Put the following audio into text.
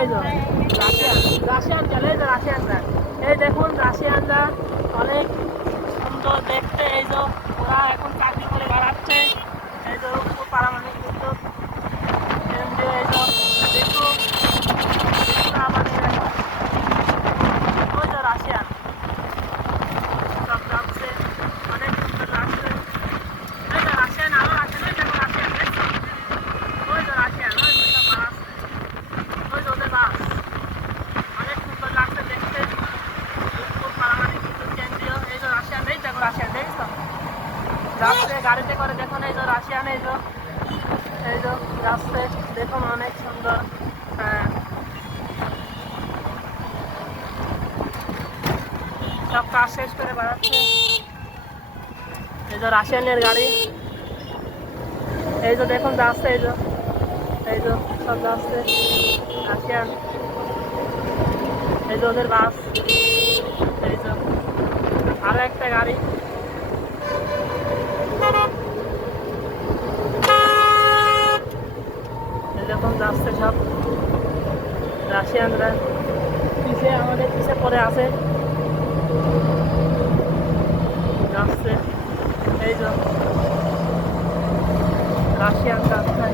এই যে Russian Russian চলে, এই যে রাশিয়ানরা, এই দেখুন রাশিয়ানরা অনেক সুন্দর দেখতে। এই যে ওরা এখন চাকরি করে বেড়াচ্ছে, এই যে পারমাণবিক বিদ্যুৎ কেন্দ্রে। এই যে দেখুন আমাদের ওই যে রাশিয়ান সব যাচ্ছে, অনেক সুন্দর লাগছে। এই যে রাশিয়ান আরো রাশিয়ান, ওই দেখো রাশিয়ান দেখছো, ওই যে রাশিয়ান, ওই যে সব বাড়াচ্ছে, ওই যে ওদের বাস, অনেক সুন্দর লাগছে দেখতে। খুব পারমাণবিক বিদ্যুৎ কেন্দ্রীয়, এই যে রাশিয়ান, এই দেখো রাশিয়ান দেখছো যাচ্ছে গাড়িতে করে, দেখুন এই যে রাশিয়ান, এই যে যাচ্ছে দেখুন অনেক সুন্দর। হ্যাঁ, সব কাজ শেষ করে বেড়াচ্ছে। এই যে রাশিয়ানের গাড়ি, এই যে দেখুন যাচ্ছে, এই যে সব যাচ্ছে রাশিয়ান, এই যে ওদের বাস, এই যে আরো একটা গাড়ি, এই দেখুন যাচ্ছে সব রাশিয়ানরা, পিছে আমাদের পিছে পড়ে আছে যাচ্ছে, এই যে রাশিয়ান যাচ্ছে।